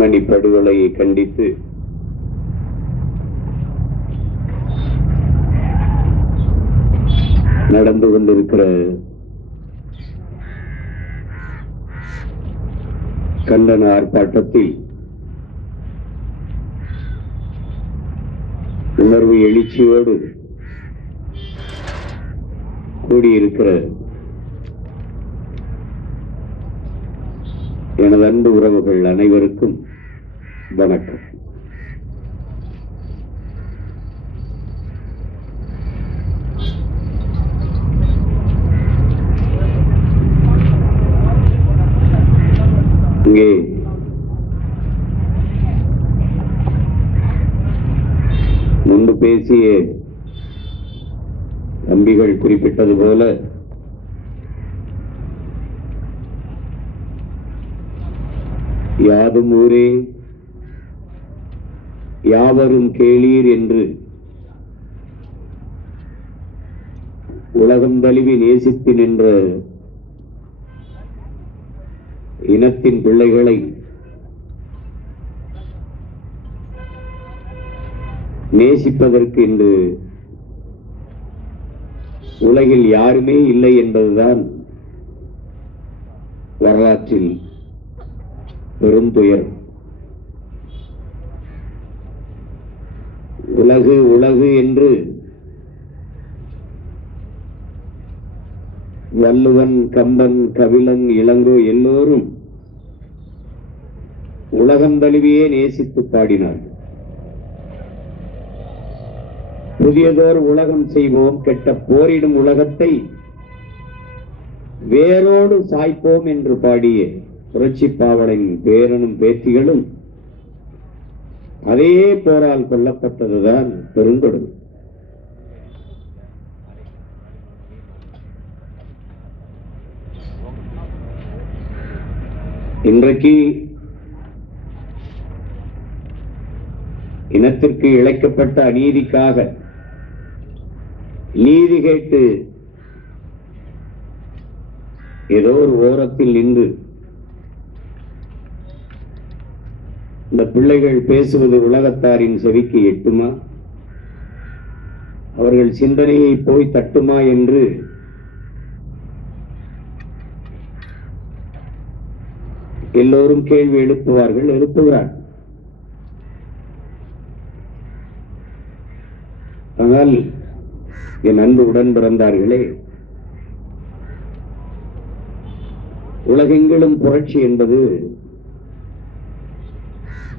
செம்மணி படுகொலையை கண்டித்து நடந்து கொண்டிருக்கிற கண்டன ஆர்ப்பாட்டத்தில் உணர்வு எழுச்சியோடு கூடியிருக்கிற எனது அன்பு உறவுகள் அனைவருக்கும் வணக்கம். இங்கே முன்பு பேசிய தம்பிகள் குறிப்பிட்டது போல யாதும் ஊரே யாவரும் கேளீர் என்று உலகம் தழுவி நேசித்து நின்ற இனத்தின் பிள்ளைகளை நேசிப்பதற்கு இன்று உலகில் யாருமே இல்லை என்பதுதான் வரலாற்றில் பெருந்துயர். உலகு உலகு என்று வள்ளுவன், கம்பன், கபிலன், இளங்கோ எல்லோரும் உலகம் தழுவியே நேசித்து பாடினார். புதியதோர் உலகம் செய்வோம், கெட்ட போரிடும் உலகத்தை வேரோடு சாய்ப்போம் என்று பாடிய புரட்சி பாவலின் பேரனும் பேத்திகளும் அதே போரால் கொல்லப்பட்டதுதான் பெருங்கொடுமை. இன்றைக்கு இனத்திற்கு இழைக்கப்பட்ட அநீதிக்காக நீதி கேட்டு ஏதோ ஒரு ஓரத்தில் நின்று இந்த பிள்ளைகள் பேசுவது உலகத்தாரின் செவிக்கு எட்டுமா, அவர்கள் சிந்தனையை போய் தட்டுமா என்று எல்லோரும் கேள்வி எழுப்புகிறார்கள். ஆனால் என் அன்பு உடன் பிறந்தார்களே, உலகெங்கிலும் புரட்சி என்பது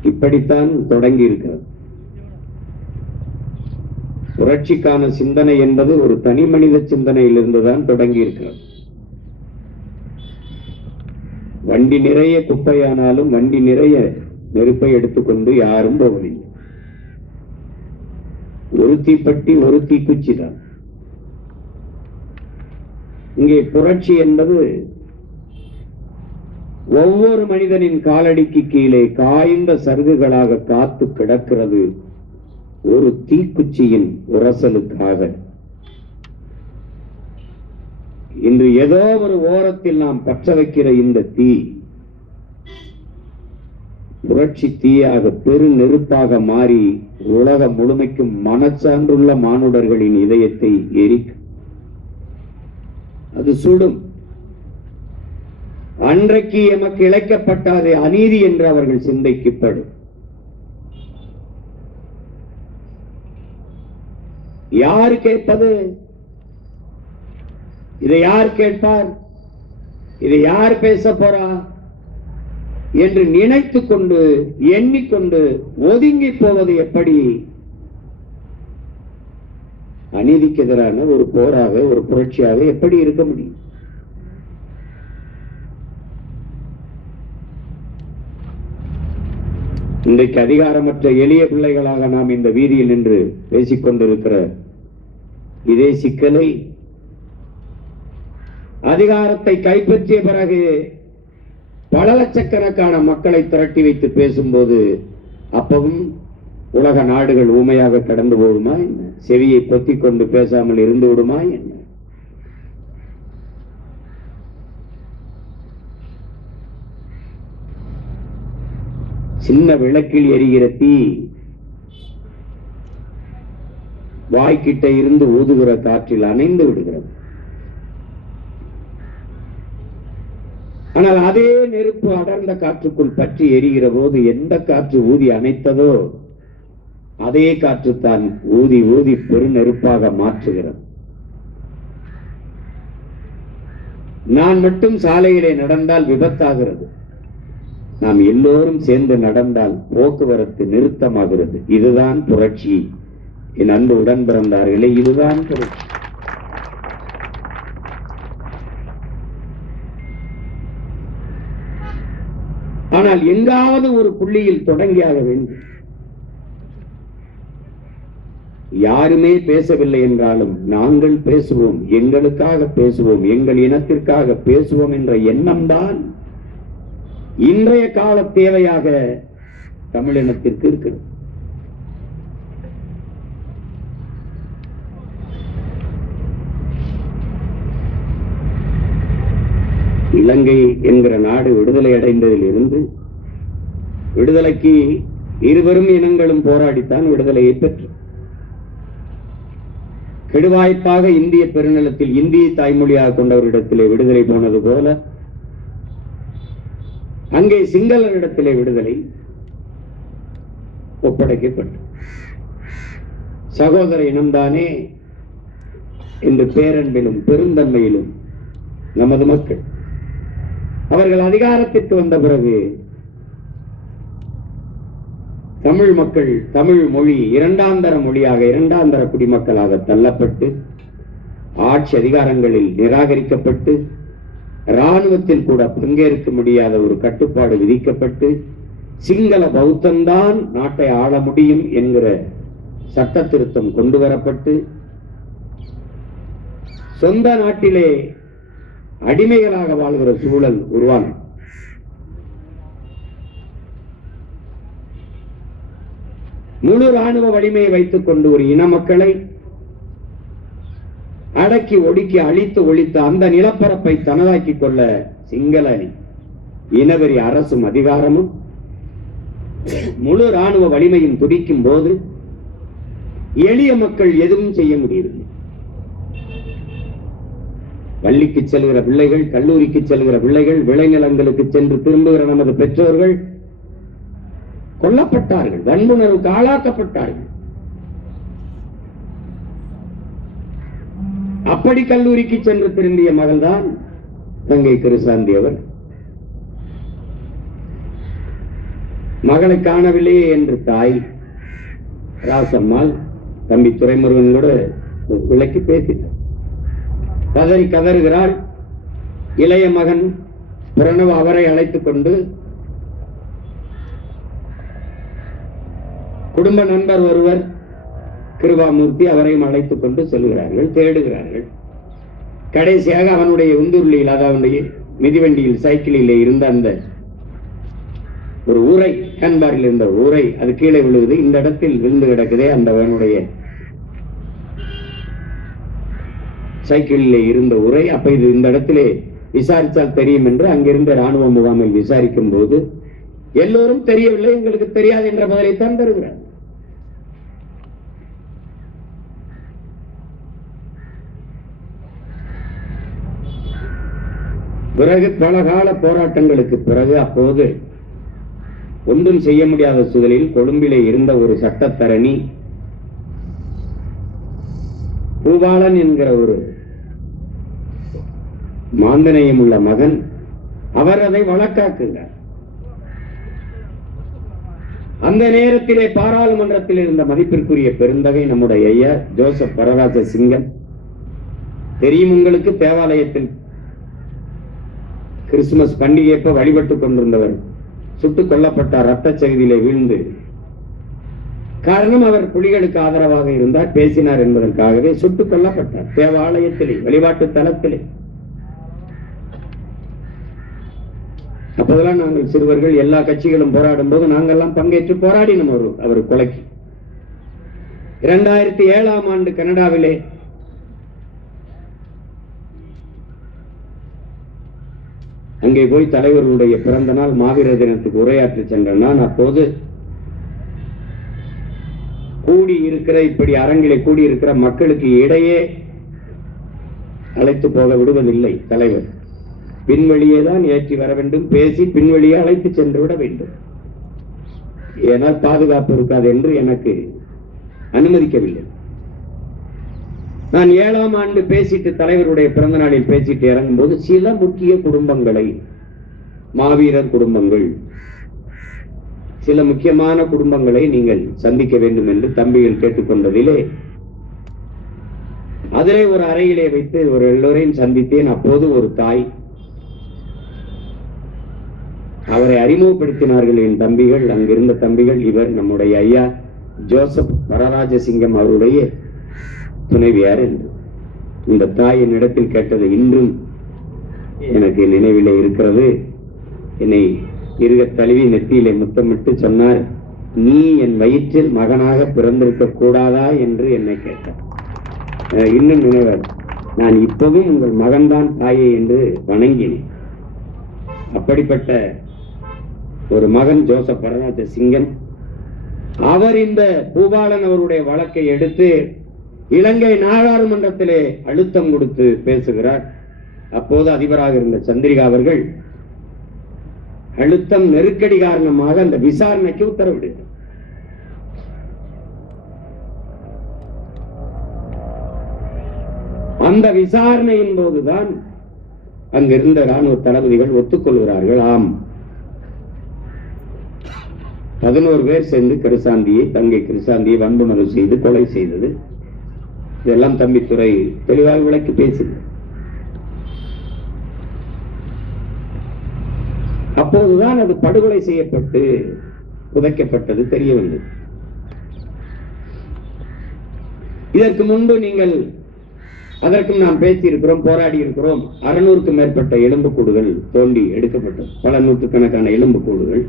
இப்படித்தான் தொடங்கி இருக்கிறது. புரட்சிக்கான சிந்தனை என்பது ஒரு தனி மனித சிந்தனையிலிருந்துதான் தொடங்கி இருக்கிறது. வண்டி நிறைய குப்பையானாலும் வண்டி நிறைய நெருப்பை எடுத்துக்கொண்டு யாரும் போவதில்லை. ஒரு தீப்பெட்டி ஒரு தீக்குச்சி தான். இங்கே புரட்சி என்பது ஒவ்வொரு மனிதனின் காலடிக்கு கீழே காய்ந்த சருகுகளாக காத்து கிடக்கிறது ஒரு தீக்குச்சியின் உரசலுக்காக. இன்று ஏதோ ஒரு ஓரத்தில் நாம் பற்ற வைக்கிற இந்த தீ புரட்சி தீயாக பெரு நெருப்பாக மாறி உலகம் முழுமைக்கும் மனச்சான்றுள்ள மானுடர்களின் இதயத்தை எரிக்கும். அது சுடும். அன்றைக்கு எமக்கு இழைக்கப்பட்டாது அநீதி என்று அவர்கள் சிந்திக்கப்படும். யார் கேட்பது? இதை யார் கேட்பார்? இதை யார் பேச போறா என்று நினைத்துக் கொண்டு எண்ணிக்கொண்டு ஒதுங்கி போவது எப்படி அநீதிக்கு எதிரான ஒரு போராக, ஒரு புரட்சியாக எப்படி இருக்க முடியும்? இன்றைக்கு அதிகாரமற்ற எளிய பிள்ளைகளாக நாம் இந்த வீதியில் நின்று பேசிக்கொண்டிருக்கிற இதே சிக்கலை அதிகாரத்தை கைப்பற்றிய பிறகு பல லட்சக்கணக்கான மக்களை திரட்டி வைத்து பேசும்போது அப்பவும் உலக நாடுகள் ஊமையாக கடந்து போடுமா என்ன? செவியை பொத்திக் கொண்டு பேசாமல் இருந்து விடுமா என்ன? சின்ன விளக்கில் எரிகிற தீ வாய்க்கிட்ட இருந்து ஊதுகிற காற்றில் அணைந்து விடுகிறது. ஆனால் அதே நெருப்பு அடர்ந்த காற்றுக்குள் பற்றி எரிகிற போது எந்த காற்று ஊதி அணைத்ததோ அதே காற்று தான் ஊதி ஊதி பெருநெருப்பாக மாற்றுகிறது. நான் மட்டும் சாலையிலே நடந்தால் விபத்தாகிறது. நாம் எல்லோரும் சேர்ந்து நடந்தால் போக்குவரத்து நிறுத்தமாகிறது. இதுதான் புரட்சி. என் அன்பு உடன் பிறந்தார்களே, இதுதான் புரட்சி. ஆனால் எங்காவது ஒரு புள்ளியில் தொடங்கியாக வேண்டும். யாருமே பேசவில்லை என்றாலும் நாங்கள் பேசுவோம், எங்களுக்காக பேசுவோம், எங்கள் இனத்திற்காக பேசுவோம் என்ற எண்ணம் தான் இன்றைய கால தேவையாக தமிழினத்திற்கு இருக்கிறது. இலங்கை என்கிற நாடு விடுதலை அடைந்ததில் இருந்து விடுதலைக்கு இருவரும் இனங்களும் போராடித்தான் விடுதலையை பெற்று கெடுவாய்ப்பாக இந்திய பெருநிலத்தில் இந்திய தாய்மொழியாக கொண்டவரிடத்திலே விடுதலை போனது போல அங்கே சிங்களரிடத்திலே விடுதலை ஒப்படைக்கப்பட்டு சகோதர இனம்தானே என்று பேரன்பிலும் பெருந்தன்மையிலும் நமது மக்கள் அவர்கள் அதிகாரத்திற்கு வந்த பிறகு தமிழ் மக்கள் தமிழ் மொழி இரண்டாந்தர மொழியாக இரண்டாந்தர குடிமக்களாக தள்ளப்பட்டு ஆட்சி அதிகாரங்களில் நிராகரிக்கப்பட்டு இராணுவத்தில் கூட பங்கேற்க முடியாத ஒரு கட்டுப்பாடு விதிக்கப்பட்டு சிங்கள பௌத்தம்தான் நாட்டை ஆள முடியும் என்கிற சட்ட திருத்தம் கொண்டு வரப்பட்டு சொந்த நாட்டிலே அடிமைகளாக வாழ்கிற சூழல் உருவானது. முழு ராணுவ வலிமையை வைத்துக் கொண்டு ஒரு இன மக்களை அடக்கி ஒடுக்கி அழித்து ஒழித்து அந்த நிலப்பரப்பை தனதாக்கிக் கொள்ள சிங்கள இனவெறி அரசும் அதிகாரமும் முழு ராணுவ வலிமையும் துடிக்கும் போது எளிய மக்கள் எதுவும் செய்ய முடியவில்லை. பள்ளிக்கு செல்கிற பிள்ளைகள், கல்லூரிக்கு செல்கிற பிள்ளைகள், விளைநிலங்களுக்கு சென்று திரும்புகிற நமது பெற்றோர்கள் கொல்லப்பட்டார்கள், வன்புணர்வுக்கு ஆளாக்கப்பட்டார்கள். அப்படி கல்லூரிக்கு சென்று திரும்பிய மகள்தான் தங்கை கிருசாந்தி அவர். மகளை காணவில்லையே என்று தாய் ராசம்மாள் தம்பி துரைமுருகனோடு விளக்கி பேசினார். கதறி கதறுகிறாள். இளைய மகன் பிரணவ் அவரை அழைத்துக் கொண்டு குடும்ப நண்பர் ஒருவர் கிருபாமூர்த்தி அவரையும் அழைத்துக் கொண்டு செல்கிறார்கள், தேடுகிறார்கள். கடைசியாக அவனுடைய உந்துருளியில், அதாவது மிதிவண்டியில் சைக்கிளிலே இருந்த அந்த ஒரு உரை, ஹேண்ட்பாரில் இருந்த உரை, அது கீழே விழுகுது. இந்த இடத்தில் விழுந்து கிடக்குதே அந்த அவனுடைய சைக்கிளிலே இருந்த உரை. அப்ப இது இந்த இடத்திலே விசாரித்தால் தெரியும் என்று அங்கிருந்த ராணுவ முகாமில் விசாரிக்கும் போது எல்லோரும் தெரியவில்லை, எங்களுக்கு தெரியாது என்ற பதிலைத்தான் தருகிறார். பிறகு பல கால போராட்டங்களுக்கு பிறகு அப்போது ஒன்றும் செய்ய முடியாத சூழலில் கொழும்பிலே இருந்த ஒரு சட்டத்தரணி பூபாலன் என்கிற ஒரு மாந்தனையும் உள்ள மகன், அவர் அதை வழக்காக்குகிறார். அந்த நேரத்திலே பாராளுமன்றத்தில் இருந்த மதிப்பிற்குரிய பெருந்தகை நம்முடைய ஐயா ஜோசப் பரராஜ சிங்கம், தெரியும் உங்களுக்கு, தேவாலயத்தில் கிறிஸ்துமஸ் பண்டிகையப்ப வழிபட்டுக் கொண்டிருந்தவர் சுட்டுக் கொல்லப்பட்டார், ரத்த சகிதியிலே வீழ்ந்து. காரணம், அவர் புலிகளுக்கு ஆதரவாக இருந்தார், பேசினார் என்பதற்காகவே சுட்டுக் கொல்லப்பட்டார் தேவாலயத்திலே, வழிபாட்டு தலத்திலே. அப்போதெல்லாம் நாங்கள் சிறுவர்கள், எல்லா கட்சிகளும் போராடும் போது நாங்கள்லாம் பங்கேற்று போராடினோம் அவர் கொலைக்கு. 2007ஆம் ஆண்டு கனடாவிலே அங்கே போய் தலைவர்களுடைய பிறந்த நாள் மாவீரர் தினத்துக்கு உரையாற்றி சென்ற நான் அப்போது கூடியிருக்கிற இப்படி அரங்கிலே கூடியிருக்கிற மக்களுக்கு இடையே அழைத்து போக விடுவதில்லை தலைவர். பின்வழியே தான் ஏற்றி வர வேண்டும், பேசி பின்வழியே அழைத்து சென்று விட வேண்டும். ஏனால் பாதுகாப்பு இருக்காது என்று எனக்கு அனுமதிக்கவில்லை. நான் 7ஆம் ஆண்டு பேசிட்டு தலைவருடைய பிறந்த நாளில் பேசிட்டு இறங்கும் போது சில முக்கிய குடும்பங்களை, மாவீரர் குடும்பங்கள், சில முக்கியமான குடும்பங்களை நீங்கள் சந்திக்க வேண்டும் என்று தம்பிகள் கேட்டுக்கொண்டதிலே அதிலே ஒரு அறையிலே வைத்து ஒரு எல்லோரையும் சந்தித்தேன். அப்போது ஒரு தாய், அவரை அறிமுகப்படுத்தினார்கள் என் தம்பிகள், அங்கிருந்த தம்பிகள். இவர் நம்முடைய ஐயா ஜோசப் வரராஜசிங்கம் அவருடைய துணைவியார் என்று. இந்த தாய் என்னிடத்தில் கேட்டது இன்றும் எனக்கு நினைவிலே இருக்கிறது. என்னை இருக தழுவி நெத்தியிலே முத்தமிட்டு சொன்னார், நீ என் வயிற்றில் மகனாக பிறந்திருக்க கூடாதா என்று என்னை கேட்டார். இன்னும் நினைவார், நான் இப்பவும் உங்கள் மகன்தான் தாயை என்று வணங்கினேன். அப்படிப்பட்ட ஒரு மகன் ஜோசப் வரராஜ சிங்கம். அவர் இந்த பூபாலன் அவருடைய வழக்கை எடுத்து இலங்கை நாடாளுமன்றத்திலே அழுத்தம் கொடுத்து பேசுகிறார். அப்போது அதிபராக இருந்த சந்திரிகா அவர்கள் அழுத்தம் நெருக்கடி காரணமாக அந்த விசாரணைக்கு உத்தரவிட்டார். அந்த விசாரணையின் போதுதான் அங்கிருந்த ராணுவ தளபதிகள் ஒத்துக்கொள்கிறார்கள். ஆம், 11 பேர் சேர்ந்து கிருசாந்தியை, தங்கை கிருசாந்தியை வன்புணர்வு செய்து கொலை செய்தது. இதெல்லாம் தம்பித்துறை தெளிவாக விளக்கி பேசுது. அப்போதுதான் அது படுகொலை செய்யப்பட்டு புதைக்கப்பட்டது தெரிய வந்தது. இதற்கு முன்பு நீங்கள் அதற்கும் நாம் பேசி இருக்கிறோம், போராடி இருக்கிறோம். 600க்கும் மேற்பட்ட எலும்புக்கூடுகள் தோண்டி எடுக்கப்பட்டது, பல நூற்றுக்கணக்கான எலும்புக்கூடுகள்.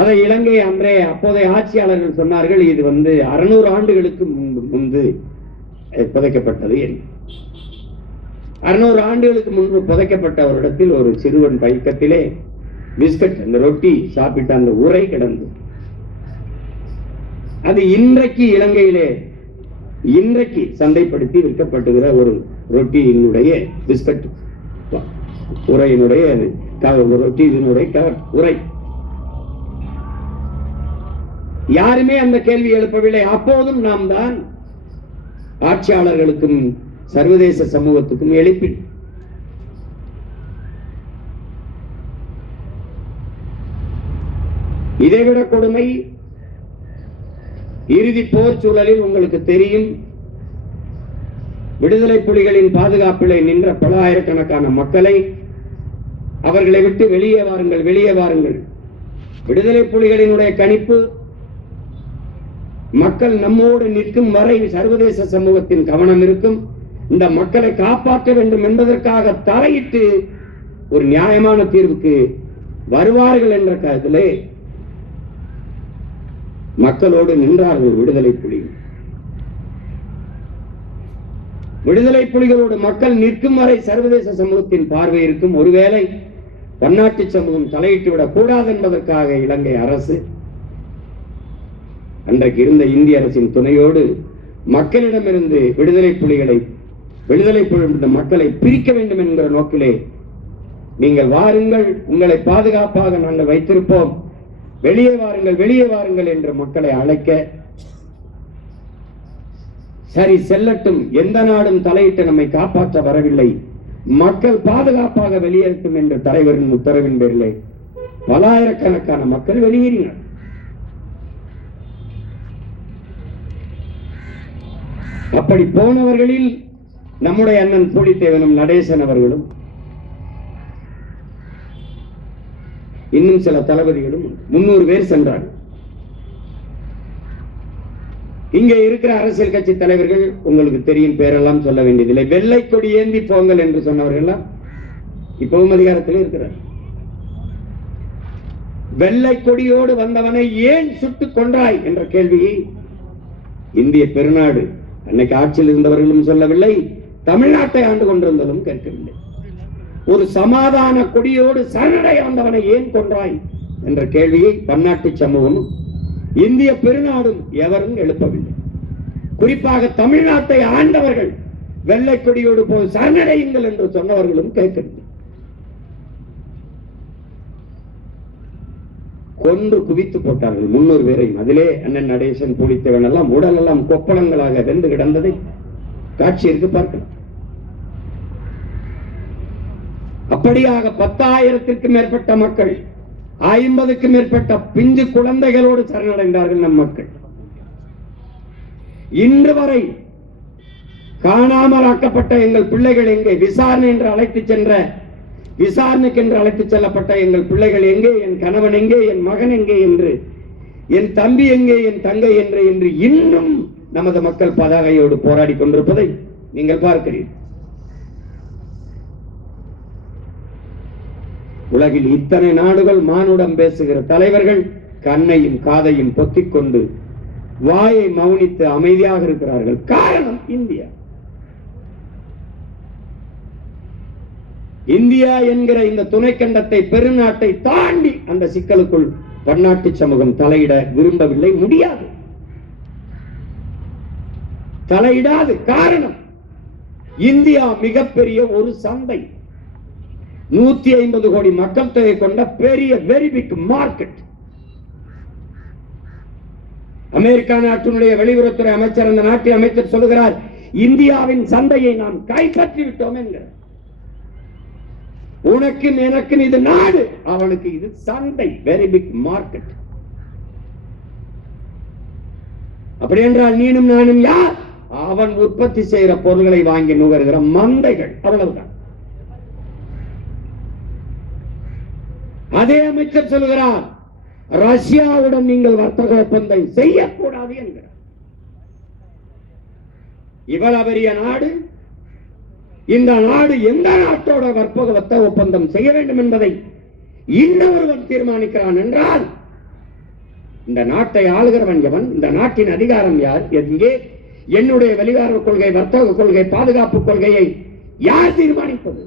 அதை இலங்கை அன்றைய அப்போதைய ஆட்சியாளர்கள் சொன்னார்கள், இது 600 ஆண்டுகளுக்கு முன்பு புதைக்கப்பட்டது என்று. 600 ஆண்டுகளுக்கு முன்பு புதைக்கப்பட்ட ஒரு இடத்தில் ஒரு சிறுவன் பைக்கத்திலே பிஸ்கட், அந்த ரொட்டி சாப்பிட்ட அந்த உரை கிடந்து, அது இன்றைக்கு இலங்கையிலே இன்றைக்கு சந்தைப்படுத்தி விற்கப்படுகிற ஒரு ரொட்டியினுடைய பிஸ்கட் உரையினுடைய ரொட்டி இதனுடைய உரை. யாருமே அந்த கேள்வி எழுப்பவில்லை. அப்போதும் நாம் தான் ஆட்சியாளர்களுக்கும் சர்வதேச சமூகத்துக்கும் எழுப்பின். இதைவிட கொடுமை, இறுதி போர் சூழலில் உங்களுக்கு தெரியும், விடுதலை புலிகளின் பாதுகாப்பிலே நின்ற பல ஆயிரக்கணக்கான மக்களை அவர்களை விட்டு வெளியே வாருங்கள், வெளியே வாருங்கள். விடுதலை புலிகளினுடைய கணிப்பு, மக்கள் நம்மோடு நிற்கும் வரை சர்வதேச சமூகத்தின் கவனம் இருக்கும். இந்த மக்களை காப்பாற்ற வேண்டும் என்பதற்காக தலையிட்டு ஒரு நியாயமான தீர்வுக்கு வருவார்கள் என்ற கருத்திலே மக்களோடு நின்றார்கள் விடுதலை புலிகள். விடுதலை புலிகளோடு மக்கள் நிற்கும் வரை சர்வதேச சமூகத்தின் பார்வை இருக்கும். ஒருவேளை பன்னாட்டு சமூகம் தலையிட்டு விடக் கூடாது என்பதற்காக இலங்கை அரசு அன்றைக்கு இருந்த இந்திய அரசின் துணையோடு மக்களிடமிருந்து விடுதலை புலிகளை மக்களை பிரிக்க வேண்டும் என்கிற நோக்கிலே, நீங்கள் வாருங்கள், உங்களை பாதுகாப்பாக நாங்கள் வைத்திருப்போம், வெளியே வாருங்கள், வெளியே வாருங்கள் என்று மக்களை அழைக்க, சரி செல்லட்டும், எந்த நாடும் தலையிட்டு நம்மை காப்பாற்ற வரவில்லை, மக்கள் பாதுகாப்பாக வெளியேறட்டும் என்ற தலைவரின் உத்தரவின் பேரிலே பலாயிரக்கணக்கான மக்கள் வெளியேறினார். அப்படி போனவர்களில் நம்முடைய அண்ணன் பூலித்தேவனும் நடேசன் அவர்களும் இன்னும் சில தளபதிகளும் 300 பேர் சென்றார்கள். இங்கே இருக்கிற அரசியல் கட்சி தலைவர்கள் உங்களுக்கு தெரியும், பேரெல்லாம் சொல்ல வேண்டியதில்லை. வெள்ளை கொடி ஏந்தி போங்கள் என்று சொன்னவர்கள் இப்பவும் அதிகாரத்தில் இருக்கிறார். வெள்ளை கொடியோடு வந்தவனை ஏன் சுட்டுக் கொன்றாய் என்ற கேள்வியை இந்திய பெருநாடு அன்னைக்கு ஆட்சியில் இருந்தவர்களும் சொல்லவில்லை, தமிழ்நாட்டை ஆண்டு கொண்டிருந்ததும் கேட்கவில்லை. ஒரு சமாதான கொடியோடு சரணடைய வந்தவனை ஏன் கொன்றாய் என்ற கேள்வியை பன்னாட்டு சமூகமும் இந்திய பெருநாடும் எவரும் எழுப்பவில்லை. குறிப்பாக தமிழ்நாட்டை ஆண்டவர்கள் வெள்ளை கொடியோடு போய் சரணடையுங்கள் என்று சொன்னவர்களும் கேட்கவில்லை. கொன்று குவித்து போட்டார்கள் 300 பேரையும். அதிலே அண்ணன் நடேசன் பூலித்தேவன் எல்லாம் உடல் எல்லாம் கொப்பளங்களாக வெந்து கிடந்ததை காட்சியிற்கு பார்க்கலாம். அப்படியாக 10,000க்கும் மேற்பட்ட மக்கள், 50க்கும் மேற்பட்ட பிஞ்சு குழந்தைகளோடு சரணடைந்தார்கள் நம் மக்கள். இன்று வரை காணாமல் ஆக்கப்பட்ட எங்கள் பிள்ளைகள் எங்கே? விசாரணை என்று விசாரணைக்கு என்று அழைத்து செல்லப்பட்ட எங்கள் பிள்ளைகள் எங்கே? என் கணவன் எங்கே? என் மகன் எங்கே என்று, என் தம்பி எங்கே? என் தங்கை என்று இன்னும் நமது மக்கள் பதாகையோடு போராடி கொண்டிருப்பதை நீங்கள் பார்க்கிறீர்கள். உலகில் இத்தனை நாடுகள் மானுடம் பேசுகிற தலைவர்கள் கண்ணையும் காதையும் பொத்திக் கொண்டு வாயை மௌனித்து அமைதியாக இருக்கிறார்கள். காரணம் இந்தியா. இந்தியா என்கிற இந்த துணைக்கண்டத்தை, பெருநாட்டை தாண்டி அந்த சிக்கலுக்குள் பன்னாட்டு சமூகம் தலையிட விரும்பவில்லை, முடியாது, தலையிடாது. காரணம், இந்தியா மிகப்பெரிய ஒரு சந்தை, 150 கோடி மக்கள் தொகை கொண்ட பெரிய வெரி பிக் மார்க்கெட். அமெரிக்கா நாட்டினுடைய வெளியுறவுத்துறை அமைச்சர் அந்த நாட்டின் அமைச்சர் சொல்லுகிறார், இந்தியாவின் சந்தையை நாம் கைப்பற்றி விட்டோம் என்கிறார். உனக்கு எனக்கு இது நாடு, அவனுக்கு இது சந்தை, வெரி பிக் மார்க்கெட். அப்படி என்றால் நீனும் நானும் யார்? அவன் உற்பத்தி செய்கிற பொருள்களை வாங்கி நுகர்கிற மந்தைகள், அவ்வளவுதான். அதே அமைச்சர் சொல்கிறார், ரஷ்யாவுடன் நீங்கள் வர்த்தக ஒப்பந்தம் செய்யக்கூடாது என்கிறார். இவ்வளவு பெரிய நாடு, இந்த நாடு எந்த நாட்டோட வர்த்தக ஒப்பந்தம் செய்ய வேண்டும் என்பதை இன்னொருவன் தீர்மானிக்கிறான் என்றால் இந்த நாட்டை ஆளுகிறவன் எவன்? இந்த நாட்டின் அதிகாரம் யார்? எங்கே? என்னுடைய வெளிவார கொள்கை, வர்த்தக கொள்கை, பாதுகாப்பு கொள்கையை யார் தீர்மானிப்பது?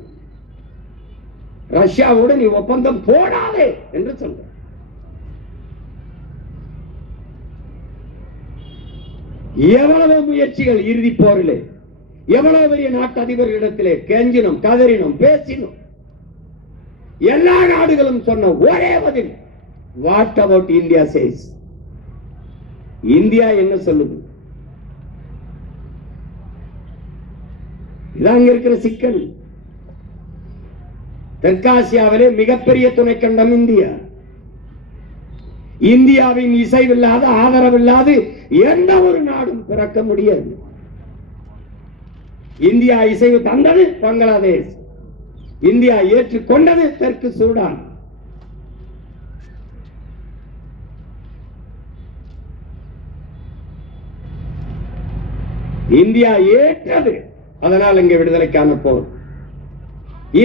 ரஷ்யாவோடு நீ ஒப்பந்தம் போடாதே என்று சொல்ற. எவ்வளவு முயற்சிகள் இறுதி போரிலே, எவ்வளவு பெரிய நாட்டு அதிபர்களிடத்திலே கெஞ்சினோம், கதறினோம், பேசினோம். எல்லா நாடுகளும் சொன்ன ஒரே பதில், what about India says? India என்ன சொல்லுது? இதான் இருக்கிற சிக்கல். தெற்காசியாவிலே மிகப்பெரிய துணைக்கண்டம் இந்தியா. இந்தியாவின் இசைவில்லாத, ஆதரவில்லாது எந்த ஒரு நாடும் பிறக்க முடியாது. இந்தியா இசைவு தந்தது பங்களாதேஷ், இந்தியா ஏற்றுக்கொண்டது தெற்கு சூடான். இந்தியா ஏற்றது, அதனால் இங்கே விடுதலைக்கான போர்.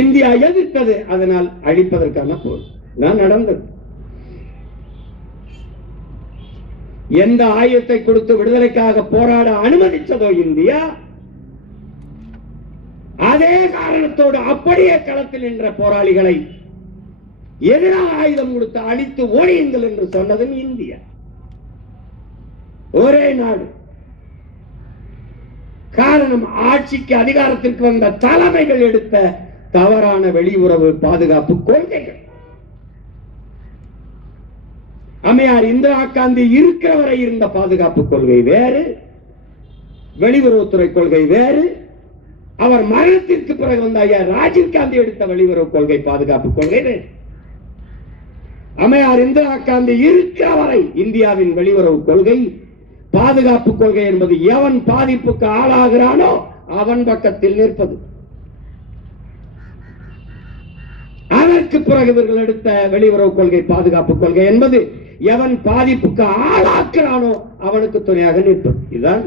இந்தியா எதிர்த்தது, அதனால் அழிப்பதற்கான போர் தான் நடந்தது. எந்த ஆயுதத்தை கொடுத்து விடுதலைக்காக போராட அனுமதித்ததோ இந்தியா, அதே காரணத்தோடு அப்படியே களத்தில் நின்ற போராளிகளை எதிராக ஆயுதம் கொடுத்து அழித்து ஓடியுங்கள் என்று சொன்னதும் இந்தியா. ஒரே நாடு. காரணம், ஆட்சிக்கு அதிகாரத்திற்கு வந்த தலைமைகள் எடுத்த தவறான வெளியுறவு பாதுகாப்பு கொள்கைகள். அம்மையார் இந்திரா காந்தி இருக்கிற வரை இருந்த பாதுகாப்பு கொள்கை வேறு, வெளியுறவுத்துறை கொள்கை வேறு. அவர் மரணத்திற்கு பிறகு வந்த ஐயா ராஜீவ் காந்தி எடுத்த வெளியுறவு கொள்கை, பாதுகாப்பு கொள்கை வேறு. அம்மையார் இந்திரா காந்தி இருக்கிற வரை இந்தியாவின் வெளியுறவு கொள்கை, பாதுகாப்பு கொள்கை என்பது எவன் பாதிப்புக்கு ஆளாகிறானோ அவன் பக்கத்தில் நிற்பது. அதற்கு பிறகு இவர்கள் எடுத்த வெளியுறவு கொள்கை, பாதுகாப்பு கொள்கை என்பது எவன் பாதிப்புக்கு ஆளாக்குறானோ அவனுக்கு துணையாக நிற்பது. இதுதான்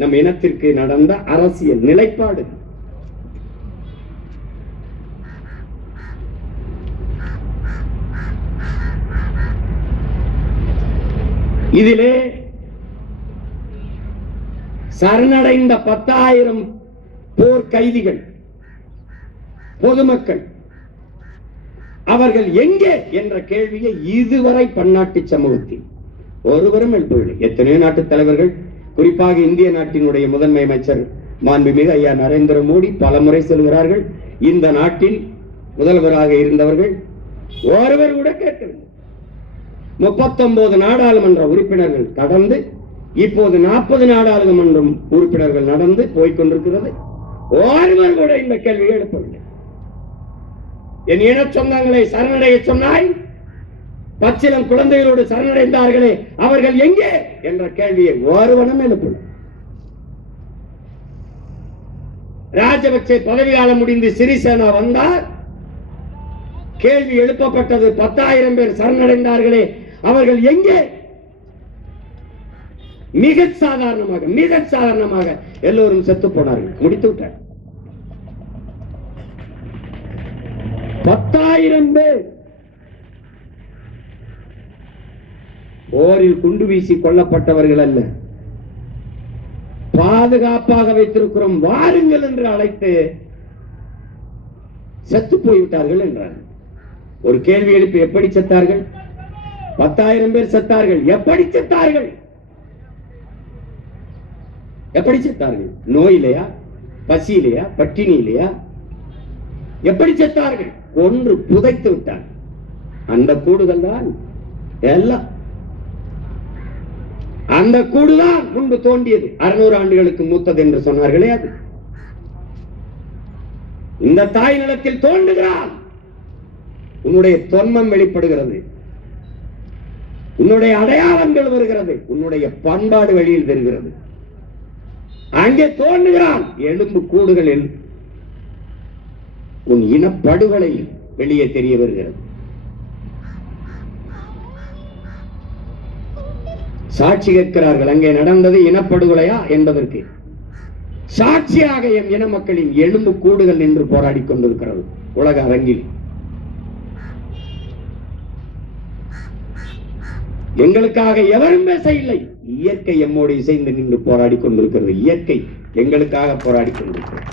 நம் இனத்திற்கு நடந்த அரசியல் நிலைப்பாடு. இதிலே சரணடைந்த 10,000 போர் கைதிகள், பொதுமக்கள் அவர்கள் எங்கே என்ற கேள்வியை இதுவரை பன்னாட்டு சமூகத்தில் ஒருவரும் எழுப்பவில்லை. எத்தனையோ நாட்டு தலைவர்கள், குறிப்பாக இந்திய நாட்டினுடைய முதன்மை அமைச்சர் மாண்புமிகு ஐயா நரேந்திர மோடி பல முறை சொல்கிறார்கள். இந்த நாட்டில் முதல்வராக இருந்தவர்கள் ஒருவர் கூட கேட்கவில்லை. 39 நாடாளுமன்ற உறுப்பினர்கள் கடந்து இப்போது 40 நாடாளுமன்ற உறுப்பினர்கள் நடந்து போய்கொண்டிருக்கிறது. ஒருவர் கூட இந்த கேள்வியை எழுப்பவில்லை. என் இன சொந்தங்களை சரணடைய சொன்னாய், பச்சிலம் குழந்தைகளோடு சரணடைந்தார்களே அவர்கள் எங்கே என்ற கேள்வியை ஒருவனும் எழுப்பவில்லை. ராஜபக்சே பதவிக்காலம் முடிந்து சிறிசேனா வந்தார், கேள்வி எழுப்பப்பட்டது 10,000 பேர் சரணடைந்தார்களே அவர்கள் எங்கே? மிக சாதாரணமாக எல்லோரும் செத்து போனார்கள், முடித்து விட்டார். 10,000 பேர் போரில் குண்டு வீசி கொல்லப்பட்டவர்கள் அல்ல, பாதுகாப்பாக வைத்திருக்கிறோம் வாருங்கள் என்று அழைத்து செத்து போய்விட்டார்கள் என்றார். ஒரு கேள்வி எழுப்பி எப்படி செத்தார்கள்? 10,000 பேர் செத்தார்கள். எப்படி செத்தார்கள்? எப்படி செத்தார்கள்? நோயிலையா, பசியிலையா, பட்டினியிலையா? எப்படி செத்தார்கள்? ஒன்று புதைத்து விட்டார். அந்த கூடுகள் தான் எல்லாம், அந்த கூடுதான் முன்பு தோண்டியது, 600 ஆண்டுகளுக்கு மூத்தது என்று சொன்னார்களே அது. இந்த தாய் நிலத்தில் தோன்றுகிறான், உன்னுடைய தொன்மம் வெளிப்படுகிறது, உன்னுடைய அடையாளங்கள் வருகிறது, உன்னுடைய பண்பாடு வழியில் வருகிறது. அங்கே தோன்றுகிறான் எலும்பு கூடுகளில் உன் இனப்படுகொலை வெளியே தெரிய வருகிறது. சாட்சி கேட்கிறார்கள், அங்கே நடந்தது இனப்படுகொலையா என்பதற்கு. சாட்சியாக என் இன மக்களின் எலும்பு கூடுகள் நின்று போராடி கொண்டிருக்கிறது உலக அரங்கில். எங்களுக்காக எவரும் பேச இல்லை, இயற்கை எம்மோடு இசைந்து நின்று போராடி கொண்டிருக்கிறது. இயற்கை எங்களுக்காக போராடி கொண்டிருக்கிறது.